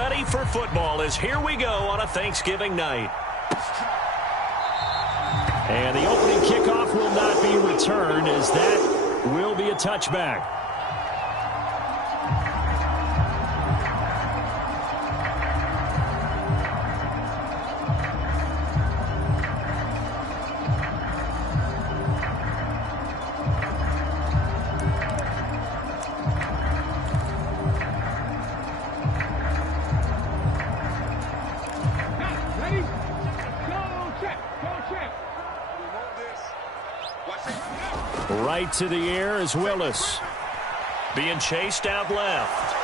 ready for football as here we go on a Thanksgiving night. And the opening kickoff will not be returned as that will be a touchback. Right to the air is Willis. Being chased out left.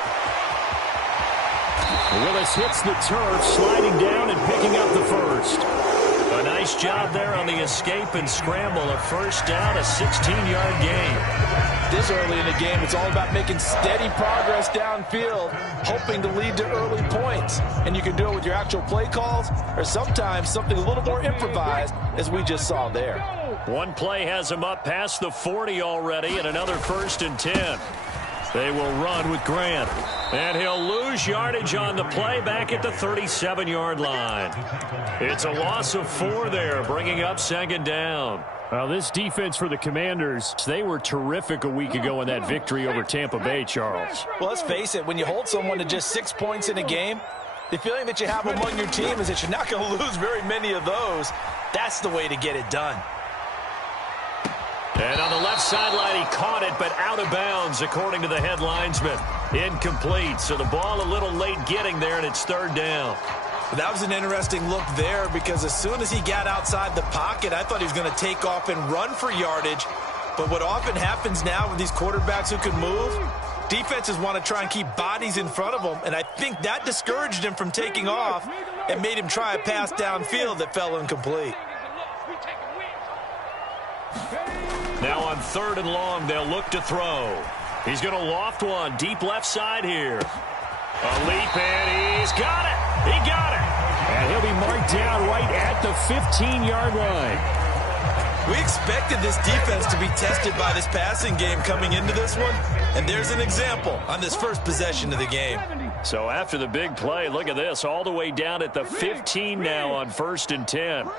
Willis hits the turf, sliding down and picking up the first. A nice job there on the escape and scramble. A first down, a 16-yard gain. This early in the game, it's all about making steady progress downfield, hoping to lead to early points. And you can do it with your actual play calls or sometimes something a little more improvised, as we just saw there. One play has him up past the 40 already, and another 1st and 10. They will run with Grant. And he'll lose yardage on the play back at the 37-yard line. It's a loss of 4 there, bringing up 2nd down. Well, this defense for the Commanders, they were terrific a week ago in that victory over Tampa Bay, Charles. Well, let's face it, when you hold someone to just 6 points in a game, the feeling that you have among your team is that you're not going to lose very many of those. That's the way to get it done. And on the left sideline, he caught it, but out of bounds, according to the head linesman. Incomplete, so the ball a little late getting there, and it's 3rd down. That was an interesting look there because as soon as he got outside the pocket, I thought he was going to take off and run for yardage. But what often happens now with these quarterbacks who can move, defenses want to try and keep bodies in front of them, and I think that discouraged him from taking off and made him try a pass downfield that fell incomplete. Now on 3rd and long, they'll look to throw. He's going to loft one deep left side here. A leap, and he's got it. He got it. And he'll be marked down right at the 15-yard line. We expected this defense to be tested by this passing game coming into this one, and there's an example on this first possession of the game. So after the big play, look at this, all the way down at the 15 now on 1st and 10.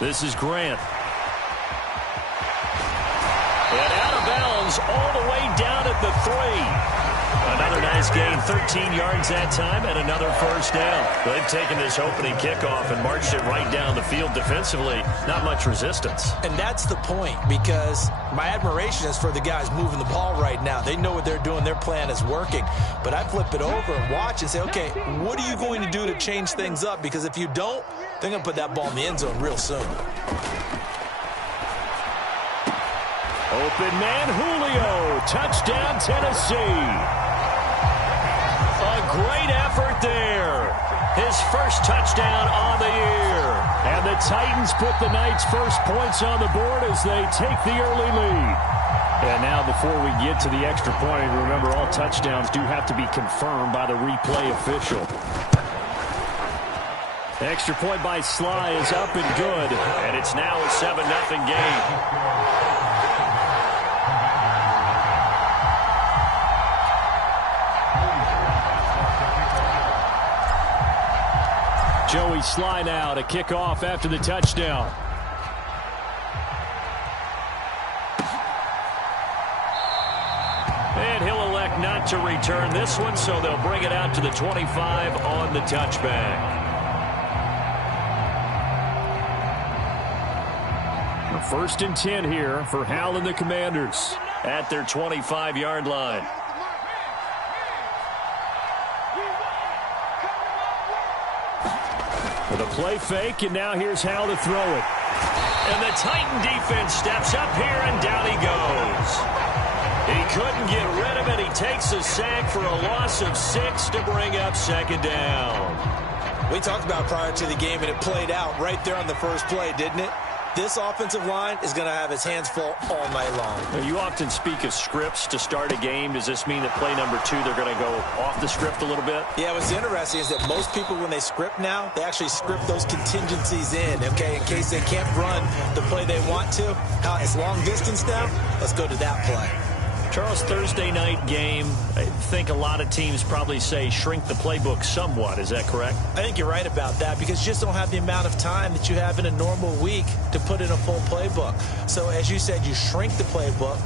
This is Grant. And out of bounds all the way down at the 3. Another nice gain, 13 yards that time, and another 1st down. They've taken this opening kickoff and marched it right down the field defensively. Not much resistance. And that's the point, because my admiration is for the guys moving the ball right now. They know what they're doing. Their plan is working. But I flip it over and watch and say, okay, what are you going to do to change things up? Because if you don't, they're going to put that ball in the end zone real soon. Open man, Julio. Touchdown, Tennessee. A great effort there. His first touchdown on the year. And the Titans put the Knights' first points on the board as they take the early lead. And now before we get to the extra point, remember all touchdowns do have to be confirmed by the replay official. Extra point by Sly is up and good. And it's now a 7-0 game. Joey Sly now to kick off after the touchdown. And he'll elect not to return this one, so they'll bring it out to the 25 on the touchback. 1st and 10 here for Hal and the Commanders. At their 25-yard line. With a play fake, and now here's Hal to throw it. And the Titan defense steps up here, and down he goes. He couldn't get rid of it. He takes a sack for a loss of 6 to bring up 2nd down. We talked about prior to the game, and it played out right there on the first play, didn't it? This offensive line is going to have his hands full all night long. You often speak of scripts to start a game. Does this mean that play number 2, they're going to go off the script a little bit? Yeah, what's interesting is that most people, when they script now, they actually script those contingencies in, okay, in case they can't run the play they want to. It's long distance now. Let's go to that play. Charles, Thursday night game, I think a lot of teams probably say shrink the playbook somewhat. Is that correct? I think you're right about that because you just don't have the amount of time that you have in a normal week to put in a full playbook. So as you said, you shrink the playbook,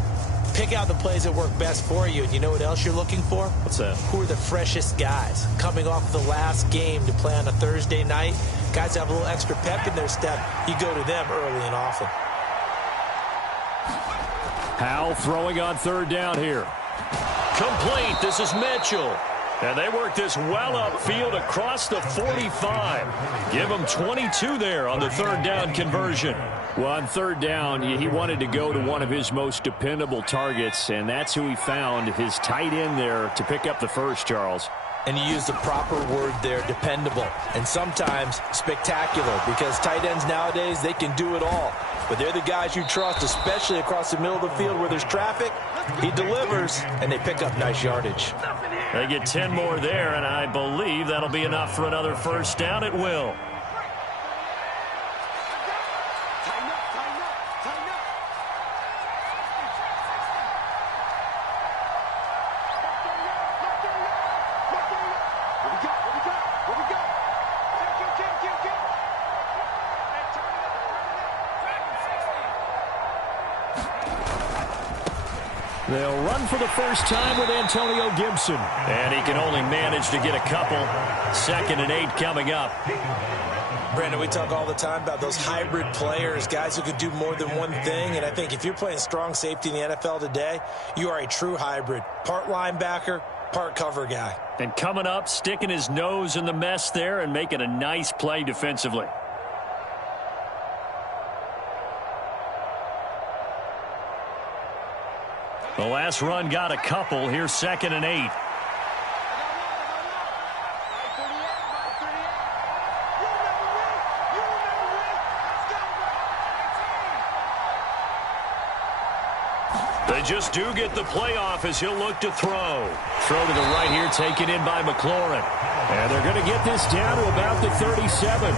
pick out the plays that work best for you. And you know what else you're looking for? What's that? Who are the freshest guys coming off the last game to play on a Thursday night? Guys have a little extra pep in their step. You go to them early and often. Howell throwing on third down here. Complete. This is Mitchell. And they work this well upfield across the 45. Give them 22 there on the third down conversion. Well, on third down, he wanted to go to one of his most dependable targets, and that's who he found, his tight end there, to pick up the first, Charles. And you use the proper word there, dependable, and sometimes spectacular, because tight ends nowadays, they can do it all. But they're the guys you trust, especially across the middle of the field where there's traffic. He delivers, and they pick up nice yardage. They get 10 more there, and I believe that'll be enough for another first down. It will. They'll run for the first time with Antonio Gibson. And he can only manage to get a couple. 2nd and 8 coming up. Brandon, we talk all the time about those hybrid players, guys who could do more than one thing. And I think if you're playing strong safety in the NFL today, you are a true hybrid. Part linebacker, part cover guy. And coming up, sticking his nose in the mess there and making a nice play defensively. The last run got a couple. Here's 2nd and 8. They just do get the playoff as he'll look to throw. Throw to the right here, taken in by McLaurin. And they're going to get this down to about the 37.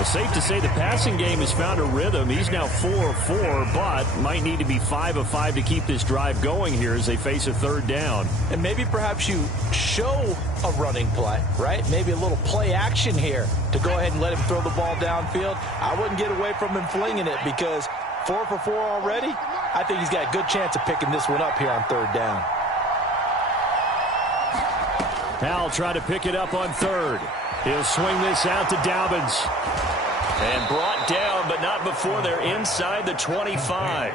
It's safe to say the passing game has found a rhythm. He's now 4 of 4, but might need to be 5 of 5 to keep this drive going here as they face a third down. And maybe perhaps you show a running play, right? Maybe a little play action here to go ahead and let him throw the ball downfield. I wouldn't get away from him flinging it because 4 for 4 already. I think he's got a good chance of picking this one up here on third down. Howell trying to pick it up on third. He'll swing this out to Dobbins. And brought down, but not before they're inside the 25.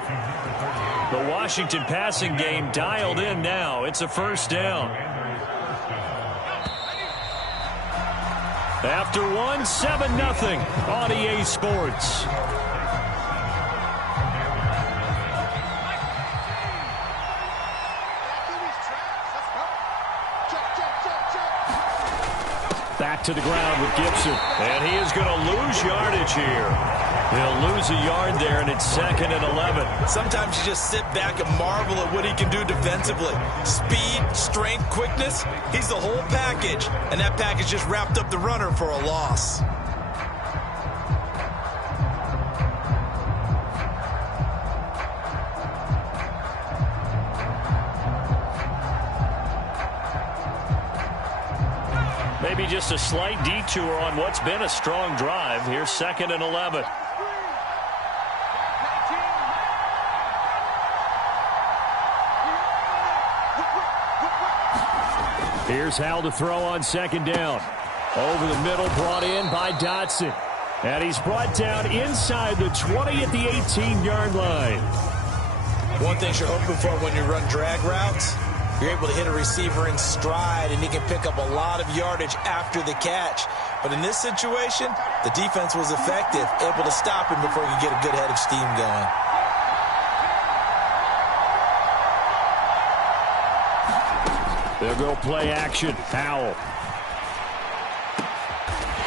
The Washington passing game dialed in now. It's a first down. After one, 7-0 on EA Sports. Back to the ground with Gibson. And he is going to lose yardage here. He'll lose a yard there, and it's 2nd and 11. Sometimes you just sit back and marvel at what he can do defensively. Speed, strength, quickness, he's the whole package. And that package just wrapped up the runner for a loss. Maybe just a slight detour on what's been a strong drive. Here's 2nd and 11. Here's Howell to throw on 2nd down. Over the middle, brought in by Dotson. And he's brought down inside the 20 at the 18-yard line. One thing you're hoping for when you run drag routes, you're able to hit a receiver in stride, and he can pick up a lot of yardage after the catch. But in this situation, the defense was effective, able to stop him before he could get a good head of steam going. They'll go play action. Howell.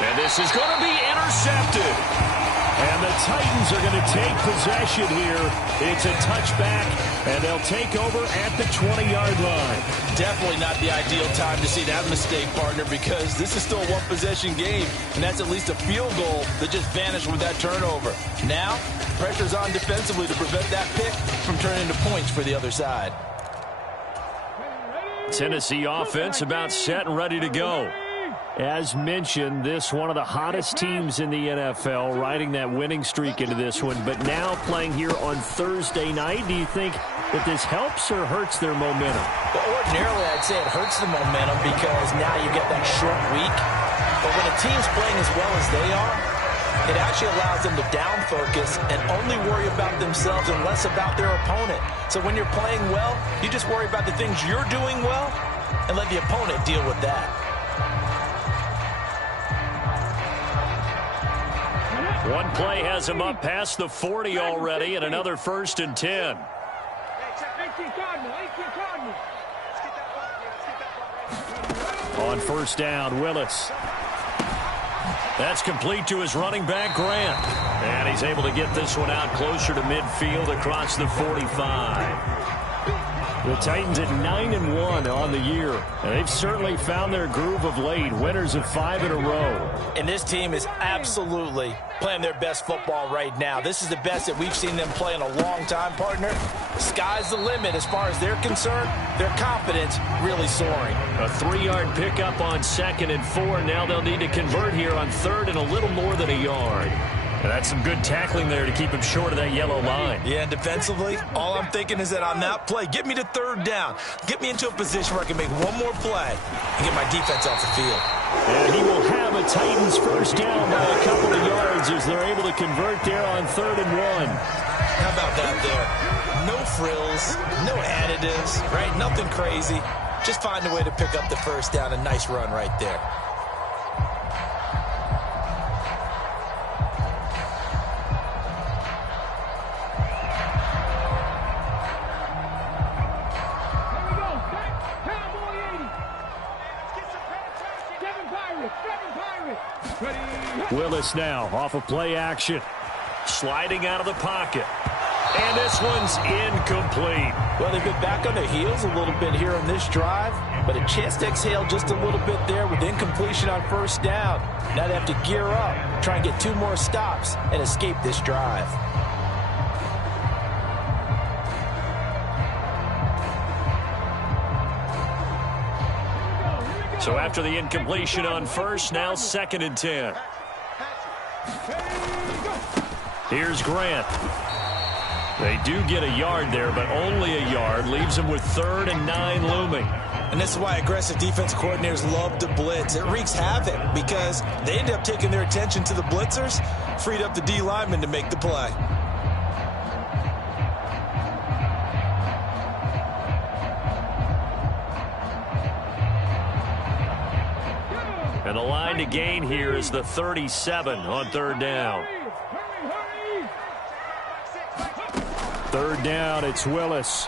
And this is going to be intercepted. And the Titans are going to take possession here. It's a touchback, and they'll take over at the 20-yard line. Definitely not the ideal time to see that mistake, partner, because this is still a one-possession game, and that's at least a field goal that just vanished with that turnover. Now, pressure's on defensively to prevent that pick from turning into points for the other side. Tennessee offense about set and ready to go. As mentioned, this one of the hottest teams in the NFL, riding that winning streak into this one, but now playing here on Thursday night. Do you think that this helps or hurts their momentum? Well, ordinarily, I'd say it hurts the momentum because now you get that short week. But when a team's playing as well as they are, it actually allows them to down focus and only worry about themselves and less about their opponent. So when you're playing well, you just worry about the things you're doing well and let the opponent deal with that. One play has him up past the 40 already, and another 1st and 10. On 1st down, Willis. That's complete to his running back, Grant. And he's able to get this one out closer to midfield across the 45. The Titans at 9-1 on the year. And they've certainly found their groove of late. Winners of 5 in a row. And this team is absolutely playing their best football right now. This is the best that we've seen them play in a long time, partner. Sky's the limit as far as they're concerned. Their confidence really soaring. A 3-yard pickup on 2nd and 4. Now they'll need to convert here on 3rd and a little more than a yard. And that's some good tackling there to keep him short of that yellow line. Yeah, and defensively, all I'm thinking is that on that play, get me to 3rd down. Get me into a position where I can make one more play and get my defense off the field. And he will have a Titans 1st down by a couple of yards as they're able to convert there on 3rd and 1. How about that there? No frills, no additives, right? Nothing crazy. Just find a way to pick up the 1st down. A nice run right there. Willis now off of play action. Sliding out of the pocket. And this one's incomplete. Well, they've been back on their heels a little bit here on this drive, but a chance to exhale just a little bit there with incompletion on 1st down. Now they have to gear up, try and get 2 more stops, and escape this drive. So after the incompletion on 1st, now 2nd and 10. Here's Grant. They do get a yard there, but only a yard. Leaves them with 3rd and 9 looming. And this is why aggressive defense coordinators love to blitz. It wreaks havoc because they end up taking their attention to the blitzers, freed up the D lineman to make the play. And the line to gain here is the 37 on 3rd down. 3rd down, it's Willis.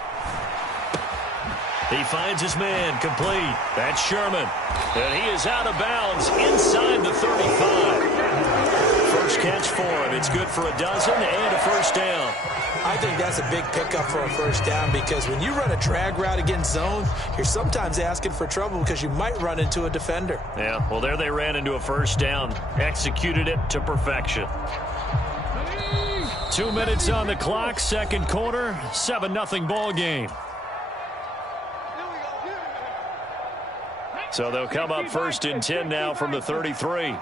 He finds his man complete. That's Sherman. And he is out of bounds inside the 35. First catch for him. It's good for a dozen and a 1st down. I think that's a big pickup for a 1st down because when you run a drag route against zone, you're sometimes asking for trouble because you might run into a defender. Yeah, well, there they ran into a 1st down. Executed it to perfection. 2 minutes on the clock, 2nd quarter, 7-0 ball game. So they'll come up 1st and 10 now from the 33.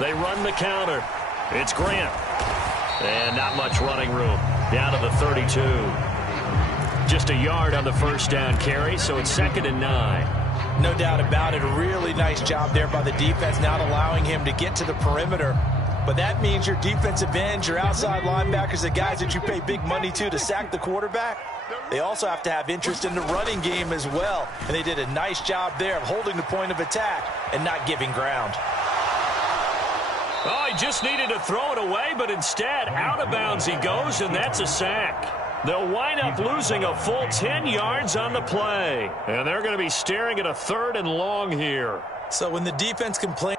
They run the counter. It's Grant. And not much running room. Down to the 32. Just a yard on the 1st down carry, so it's 2nd and 9. No doubt about it. A really nice job there by the defense, not allowing him to get to the perimeter. But that means your defensive ends, your outside linebackers, the guys that you pay big money to sack the quarterback, they also have to have interest in the running game as well. And they did a nice job there of holding the point of attack and not giving ground. Oh, he just needed to throw it away, but instead, out of bounds he goes, and that's a sack. They'll wind up losing a full 10 yards on the play. And they're going to be staring at a 3rd and long here. So when the defense can play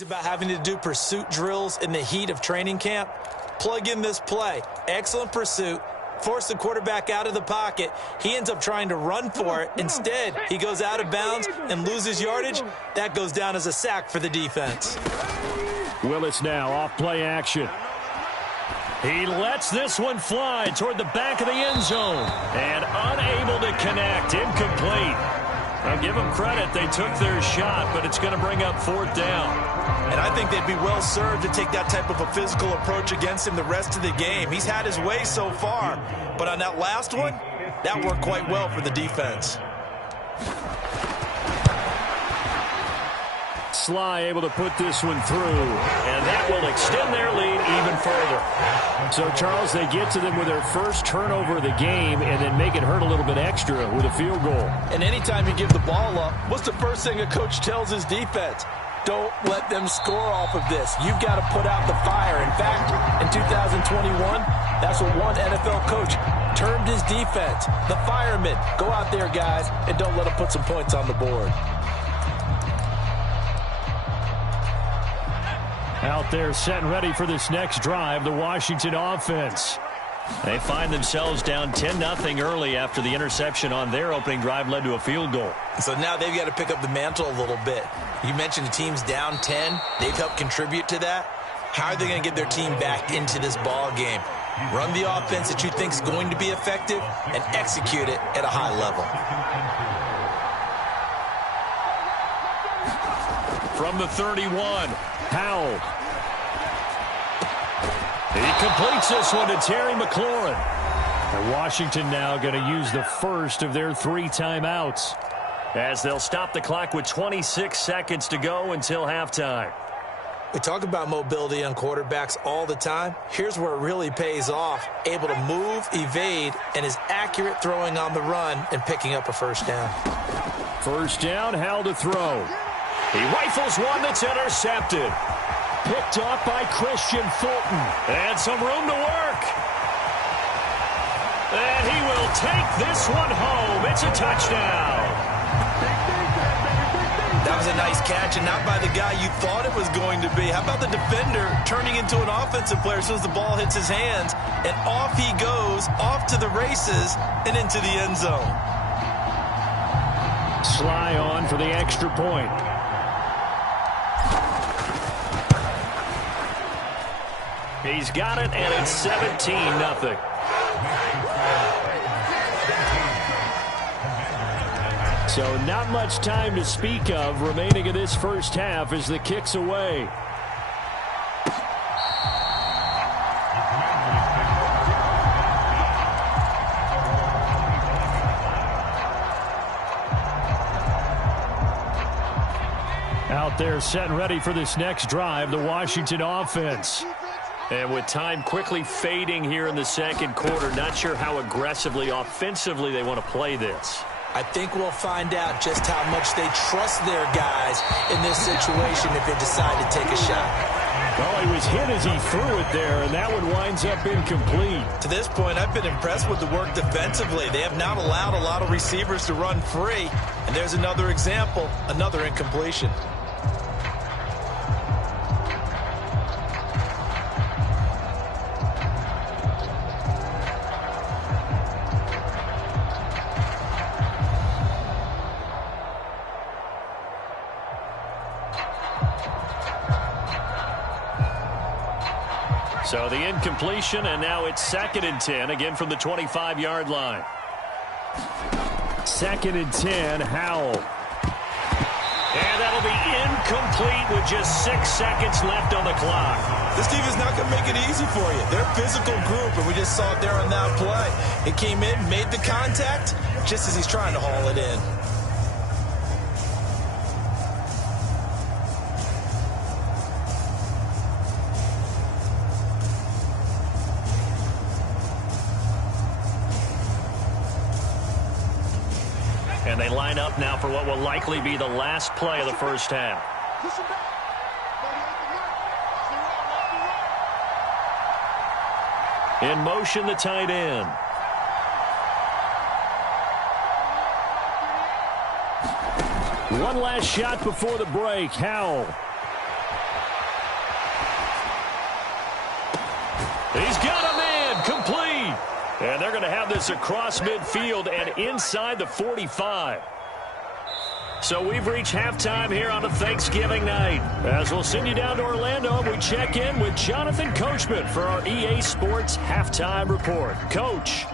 About having to do pursuit drills in the heat of training camp. Plug in this play. Excellent pursuit. Force the quarterback out of the pocket. He ends up trying to run for it. Instead, he goes out of bounds and loses yardage. That goes down as a sack for the defense. Willis now off play action. He lets this one fly toward the back of the end zone. And unable to connect. Incomplete. I'll give them credit. They took their shot, but it's going to bring up fourth down. And I think they'd be well served to take that type of a physical approach against him the rest of the game. He's had his way so far, but on that last one, that worked quite well for the defense. Sly able to put this one through, and that will extend their lead even further. So, Charles, they get to them with their first turnover of the game and then make it hurt a little bit extra with a field goal. And anytime you give the ball up, what's the first thing a coach tells his defense? Don't let them score off of this. You've got to put out the fire. In fact, in 2021, that's what one NFL coach termed his defense. The firemen. Go out there, guys, and don't let them put some points on the board. Out there set and ready for this next drive, the Washington offense. They find themselves down 10-0 early after the interception on their opening drive led to a field goal. So now they've got to pick up the mantle a little bit. You mentioned the team's down 10. They've helped contribute to that. How are they going to get their team back into this ball game? Run the offense that you think is going to be effective and execute it at a high level. From the 31, Howell. He completes this one to Terry McLaurin. And Washington now going to use the first of their 3 timeouts, as they'll stop the clock with 26 seconds to go until halftime. We talk about mobility on quarterbacks all the time. Here's where it really pays off. Able to move, evade, and is accurate throwing on the run and picking up a first down. First down, Howell to throw. He rifles one that's intercepted. Picked off by Christian Fulton. And some room to work. And he will take this one home. It's a touchdown. That was a nice catch, and not by the guy you thought it was going to be. How about the defender turning into an offensive player as soon as the ball hits his hands, and off he goes, off to the races, and into the end zone. Sly on for the extra point. He's got it, and it's 17-0. So not much time to speak of remaining in this first half as the kick's away. Out there set and ready for this next drive, the Washington offense. And with time quickly fading here in the second quarter, not sure how aggressively, offensively they want to play this. I think we'll find out just how much they trust their guys in this situation if they decide to take a shot. Well, he was hit as he threw it there, and that one winds up incomplete. To this point, I've been impressed with the work defensively. They have not allowed a lot of receivers to run free. And there's another example, another incompletion. So the incompletion, and now it's 2nd and 10, again from the 25-yard line. 2nd and 10, Howell. And that'll be incomplete with just 6 seconds left on the clock. This team is not going to make it easy for you. They're a physical group, and we just saw it there on that play. It came in, made the contact, just as he's trying to haul it in. And they line up now for what will likely be the last play of the first half. In motion, the tight end. One last shot before the break. Howell. He's got a man, complete. And they're going to have this across midfield and inside the 45. So we've reached halftime here on a Thanksgiving night. As we'll send you down to Orlando, we check in with Jonathan Coachman for our EA Sports Halftime Report. Coach.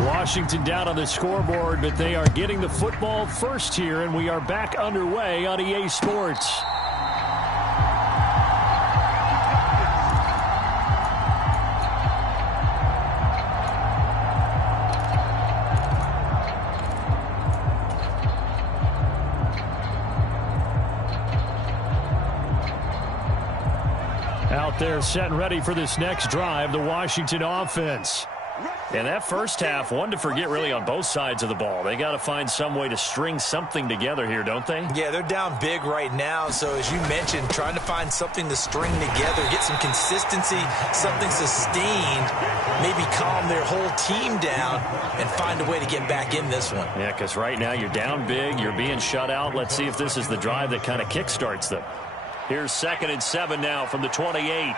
Washington down on the scoreboard, but they are getting the football first here, and we are back underway on EA Sports. Out there set and ready for this next drive, the Washington offense. And that first half, one to forget really on both sides of the ball. They got to find some way to string something together here, don't they? Yeah, they're down big right now. So as you mentioned, trying to find something to string together, get some consistency, something sustained, maybe calm their whole team down and find a way to get back in this one. Yeah, because right now you're down big, you're being shut out. Let's see if this is the drive that kind of kickstarts them. Here's 2nd and 7 now from the 28.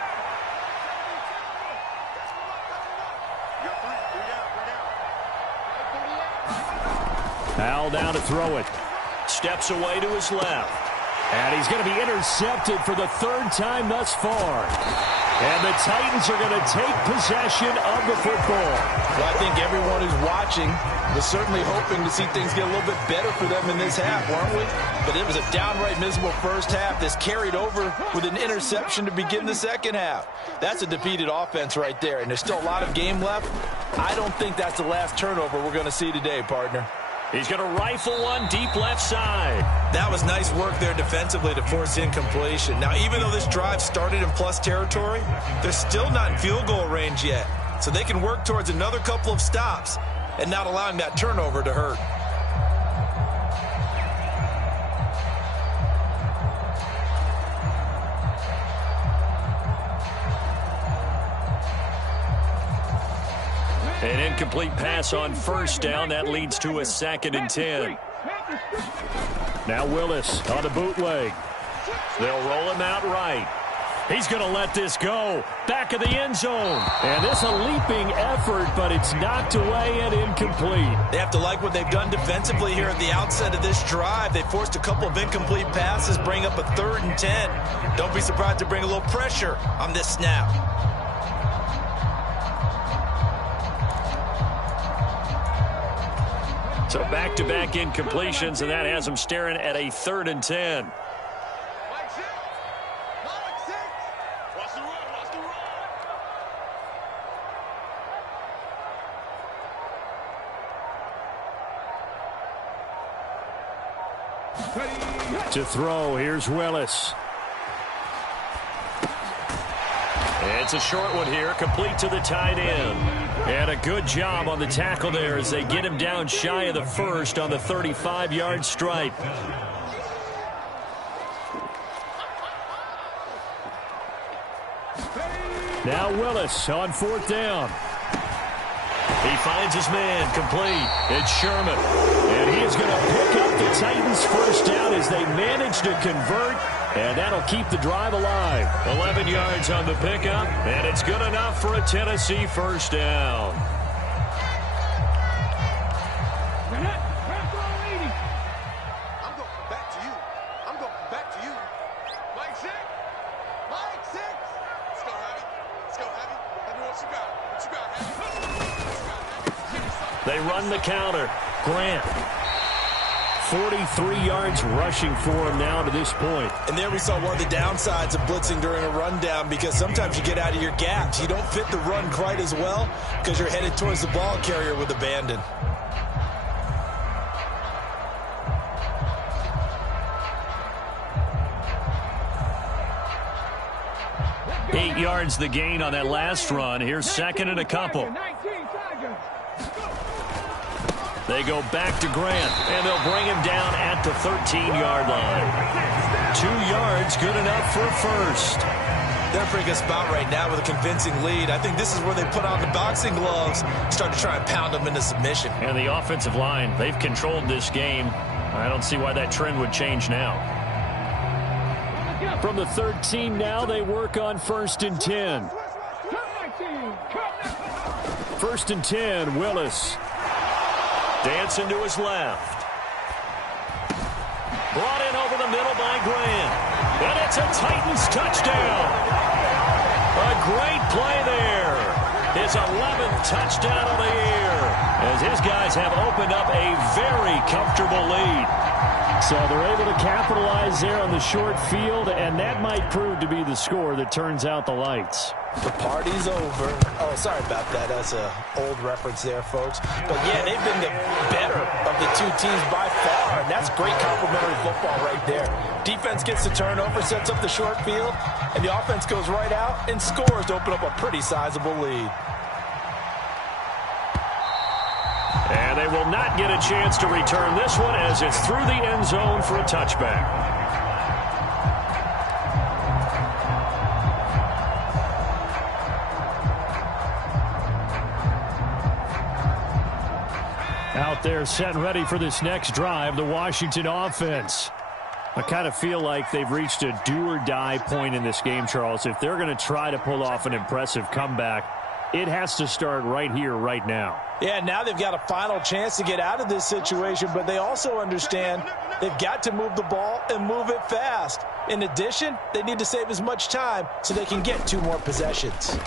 Al down to throw it. Steps away to his left. And he's going to be intercepted for the 3rd time thus far. And the Titans are going to take possession of the football. Well, I think everyone who's watching was certainly hoping to see things get a little bit better for them in this half, weren't we? But it was a downright miserable first half that's carried over with an interception to begin the second half. That's a defeated offense right there, and there's still a lot of game left. I don't think that's the last turnover we're going to see today, partner. He's going to rifle one deep left side. That was nice work there defensively to force incompletion. Now, even though this drive started in plus territory, they're still not in field goal range yet. So they can work towards another couple of stops and not allowing that turnover to hurt. An incomplete pass on first down. That leads to a 2nd and 10. Now Willis on the bootleg. They'll roll him out right. He's going to let this go. Back of the end zone. And this a leaping effort, but it's knocked away and incomplete. They have to like what they've done defensively here at the outset of this drive. They forced a couple of incomplete passes, bring up a 3rd and 10. Don't be surprised to bring a little pressure on this snap. So back-to-back incompletions, and that has them staring at a 3rd and 10. To throw, here's Willis. It's a short one here, complete to the tight end. And a good job on the tackle there as they get him down shy of the first on the 35-yard stripe. Now Willis on 4th down. He finds his man, complete. It's Sherman. And he is going to pick up the Titans' first down as they manage to convert. And that'll keep the drive alive. 11 yards on the pickup, and it's good enough for a Tennessee first down. I'm going back to you. I'm going back to you. Mike 6. Mike 6. Let's go, Javi. Let's go, Javi. Tell me what you got. What you got, Javi? They run the counter. Grant. 43 yards rushing for him now to this point. And there we saw one of the downsides of blitzing during a rundown, because sometimes you get out of your gaps. You don't fit the run quite as well because you're headed towards the ball carrier with abandon. Eight yards the gain on that last run. Here's 2nd and a couple. They go back to Grant, and they'll bring him down at the 13-yard line. 2 yards, good enough for a first. They're in a pretty good spot right now with a convincing lead. I think this is where they put on the boxing gloves, start to try and pound them into submission. And the offensive line, they've controlled this game. I don't see why that trend would change now. From the 13 now, they work on 1st and 10. 1st and 10, Willis. Dancing to his left. Brought in over the middle by Grant. And it's a Titans touchdown. A great play there. His 11th touchdown of the year, as his guys have opened up a very comfortable lead. So they're able to capitalize there on the short field, and that might prove to be the score that turns out the lights. The party's over. Oh, sorry about that. That's an old reference there, folks. But, yeah, they've been the better of the two teams by far, and that's great complementary football right there. Defense gets the turnover, sets up the short field, and the offense goes right out and scores to open up a pretty sizable lead. And they will not get a chance to return this one as it's through the end zone for a touchback. Out there set and ready for this next drive, the Washington offense. I kind of feel like they've reached a do-or-die point in this game, Charles. If they're going to try to pull off an impressive comeback, it has to start right here, right now. Yeah, now they've got a final chance to get out of this situation, but they also understand they've got to move the ball and move it fast. In addition, they need to save as much time so they can get 2 more possessions.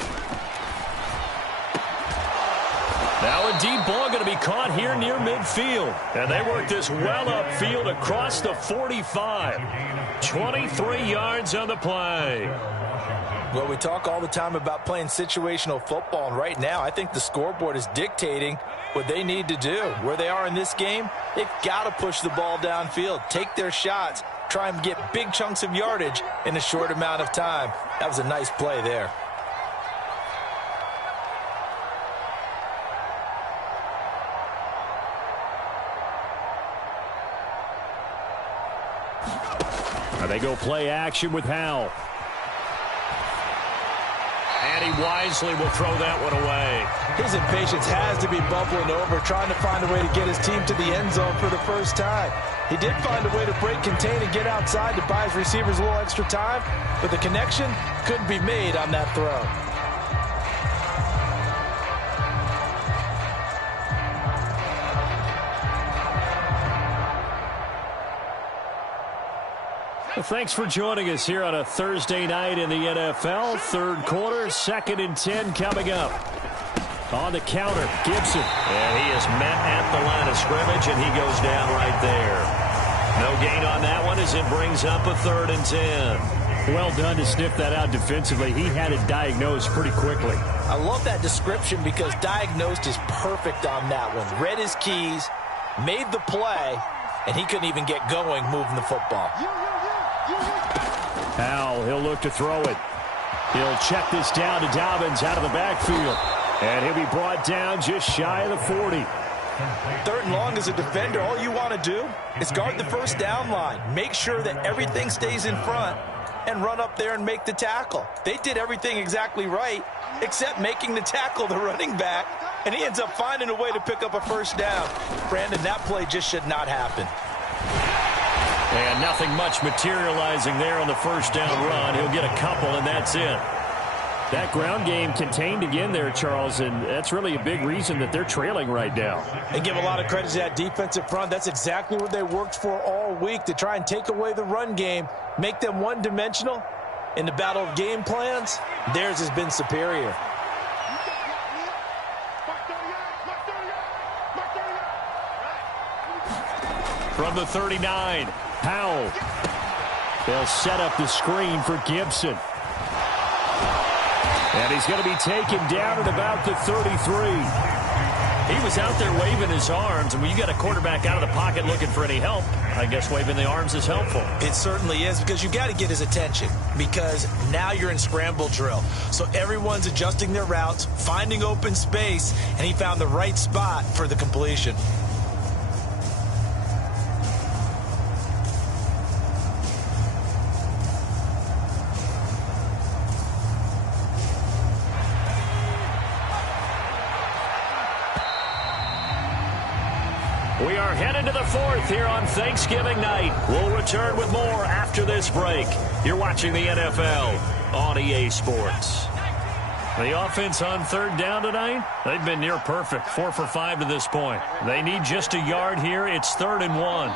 Now a deep ball going to be caught here near midfield. And they work this well upfield across the 45. 23 yards on the play. Well, we talk all the time about playing situational football, and right now I think the scoreboard is dictating what they need to do. Where they are in this game, they've got to push the ball downfield, take their shots, try and get big chunks of yardage in a short amount of time. That was a nice play there. They go play action with Howell. And he wisely will throw that one away. His impatience has to be bubbling over, trying to find a way to get his team to the end zone for the first time. He did find a way to break, contain, and get outside to buy his receivers a little extra time, but the connection couldn't be made on that throw. Well, thanks for joining us here on a Thursday night in the NFL. Third quarter, 2nd and 10 coming up. On the counter, Gibson. And he is met at the line of scrimmage, and he goes down right there. No gain on that one as it brings up a 3rd and 10. Well done to sniff that out defensively. He had it diagnosed pretty quickly. I love that description because diagnosed is perfect on that one. Read his keys, made the play, and he couldn't even get going moving the football. Howell, he'll look to throw it. He'll check this down to Dobbins out of the backfield. And he'll be brought down just shy of the 40. 3rd and long as a defender, all you want to do is guard the first down line. Make sure that everything stays in front and run up there and make the tackle. They did everything exactly right except making the tackle the running back, and he ends up finding a way to pick up a first down. Brandon, that play just should not happen. And nothing much materializing there on the first down run. He'll get a couple, and that's it. That ground game contained again there, Charles, and that's really a big reason that they're trailing right now. And give a lot of credit to that defensive front. That's exactly what they worked for all week, to try and take away the run game, make them one-dimensional. In the battle of game plans, theirs has been superior. From the 39, Howell. They'll set up the screen for Gibson. And he's going to be taken down at about the 33. he was out there waving his arms, and when you got a quarterback out of the pocket looking for any help, I guess waving the arms is helpful. It certainly is, because you got to get his attention, because now you're in scramble drill. So everyone's adjusting their routes, finding open space, and he found the right spot for the completion. We are headed to the fourth here on Thanksgiving night. We'll return with more after this break. You're watching the NFL on EA Sports. The offense on third down tonight, they've been near perfect, 4 for 5 to this point. They need just a yard here. It's 3rd and 1.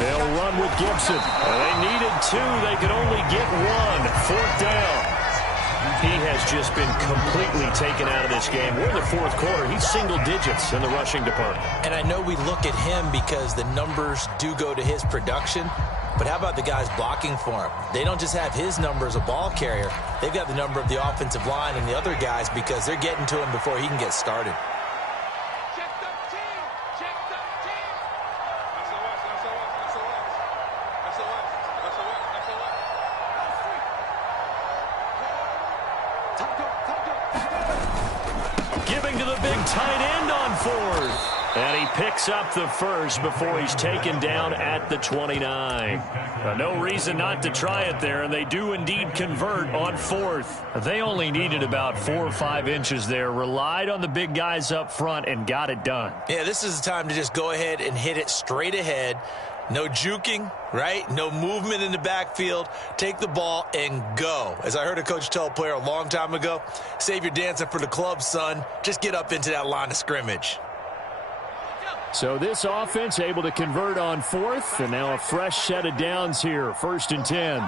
They'll run with Gibson. They needed 2. They could only get 1. 4th down. He has just been completely taken out of this game. We're in the fourth quarter. He's single digits in the rushing department. And I know we look at him because the numbers do go to his production. But how about the guys blocking for him? They don't just have his number as a ball carrier. They've got the number of the offensive line and the other guys because they're getting to him before he can get started. Giving to the big tight end on 4th. And he picks up the first before he's taken down at the 29. No reason not to try it there, and they do indeed convert on 4th. They only needed about 4 or 5 inches there, relied on the big guys up front, and got it done. Yeah, this is the time to just go ahead and hit it straight ahead. No juking, right? No movement in the backfield. Take the ball and go. As I heard a coach tell a player a long time ago, save your dancing for the club, son. Just get up into that line of scrimmage. So this offense able to convert on 4th, and now a fresh set of downs here, 1st and 10.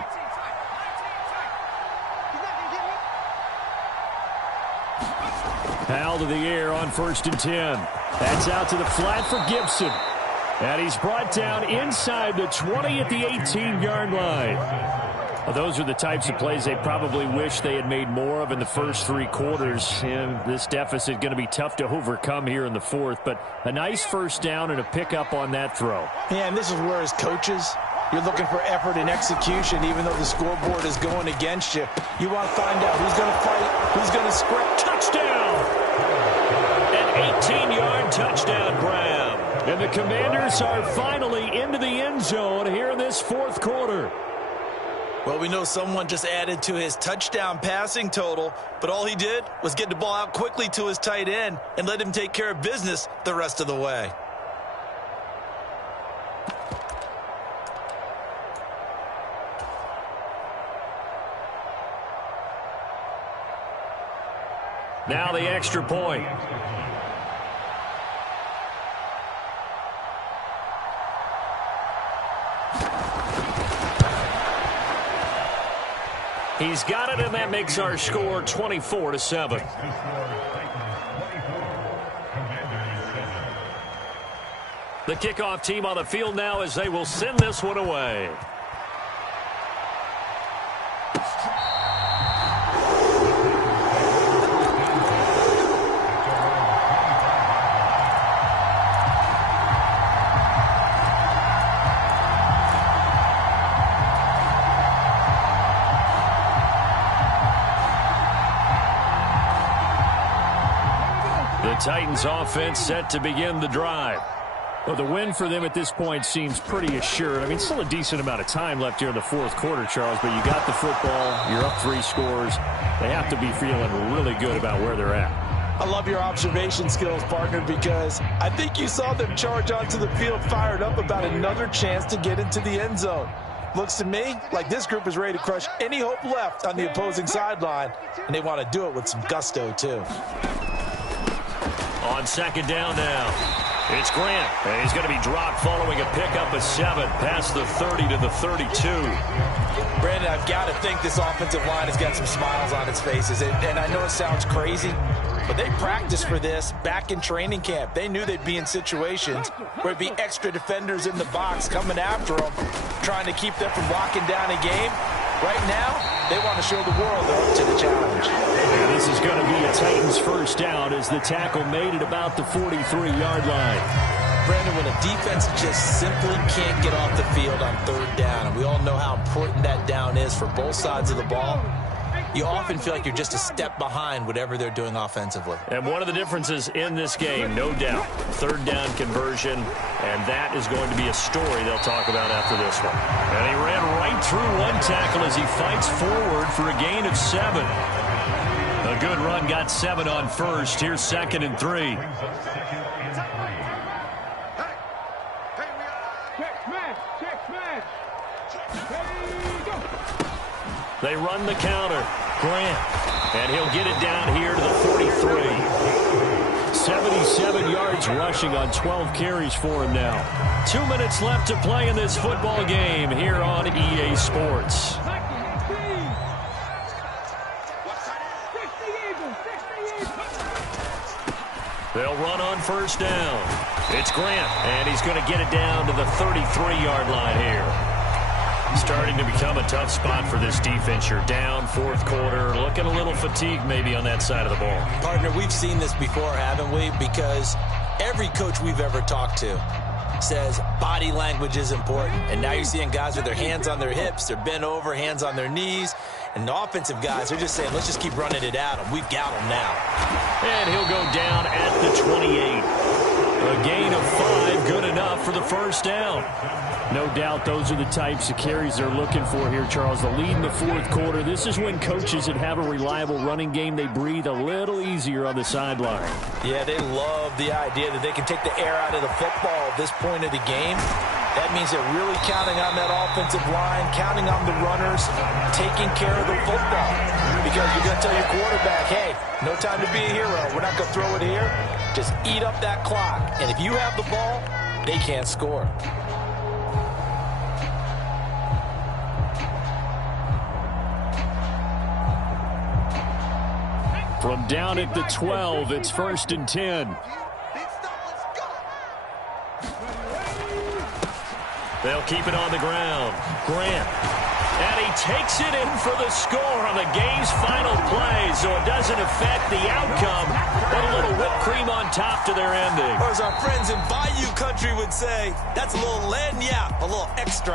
Powell to the air on 1st and 10. That's out to the flat for Gibson. And he's brought down inside the 20 at the 18-yard line. Well, those are the types of plays they probably wish they had made more of in the first 3 quarters. And this deficit going to be tough to overcome here in the fourth. But a nice first down and a pickup on that throw. Yeah, and this is where as coaches, you're looking for effort and execution, even though the scoreboard is going against you. You want to find out who's going to fight, who's going to sprint. Touchdown! An 18-yard touchdown grab. And the Commanders are finally into the end zone here in this fourth quarter. Well, we know someone just added to his touchdown passing total, but all he did was get the ball out quickly to his tight end and let him take care of business the rest of the way. Now the extra point. He's got it, and that makes our score 24-7. The kickoff team on the field now as they will send this one away. Titans offense set to begin the drive. Well, the win for them at this point seems pretty assured. I mean, still a decent amount of time left here in the fourth quarter, Charles, but you got the football, you're up 3 scores. They have to be feeling really good about where they're at. I love your observation skills, partner, because I think you saw them charge onto the field fired up about another chance to get into the end zone. Looks to me like this group is ready to crush any hope left on the opposing sideline, and they want to do it with some gusto, too. On second down now, it's Grant, and he's going to be dropped following a pickup of 7 past the 30 to the 32. Brandon, I've got to think this offensive line has got some smiles on its faces, and I know it sounds crazy, but they practiced for this back in training camp. They knew they'd be in situations where it'd be extra defenders in the box coming after them, trying to keep them from locking down a game. Right now, they want to show the world they're up to the challenge. And this is going to be a Titans first down as the tackle made it about the 43-yard line. Brandon, when a defense just simply can't get off the field on third down, and we all know how important that down is for both sides of the ball, you often feel like you're just a step behind whatever they're doing offensively. And one of the differences in this game, no doubt, third down conversion, and that is going to be a story they'll talk about after this one. And he ran right through one tackle as he fights forward for a gain of 7. A good run, got 7 on first. Here's 2nd and 3. They run the counter. Grant. And he'll get it down here to the 43. 77 yards rushing on 12 carries for him now. 2 minutes left to play in this football game here on EA Sports. They'll run on first down. It's Grant, and he's going to get it down to the 33-yard line here. Starting to become a tough spot for this defense. You're down, 4th quarter, looking a little fatigued maybe on that side of the ball. Partner, we've seen this before, haven't we? Because every coach we've ever talked to says body language is important. And now you're seeing guys with their hands on their hips, they're bent over, hands on their knees. And the offensive guys are just saying, let's just keep running it at them. We've got them now. And he'll go down at the 28. A gain of 5, good enough for the first down. No doubt those are the types of carries they're looking for here, Charles. The lead in the 4th quarter. This is when coaches that have a reliable running game, they breathe a little easier on the sideline. Yeah, they love the idea that they can take the air out of the football at this point of the game. That means they're really counting on that offensive line, counting on the runners, taking care of the football. Because you're going to tell your quarterback, hey, no time to be a hero. We're not going to throw it here. Just eat up that clock. And if you have the ball, they can't score. From down at the 12, it's 1st and 10. They'll keep it on the ground. Grant. And he takes it in for the score on the game's final play, so it doesn't affect the outcome, but a little whipped cream on top to their ending. Or as our friends in Bayou Country would say, that's a little lagniappe, a little extra.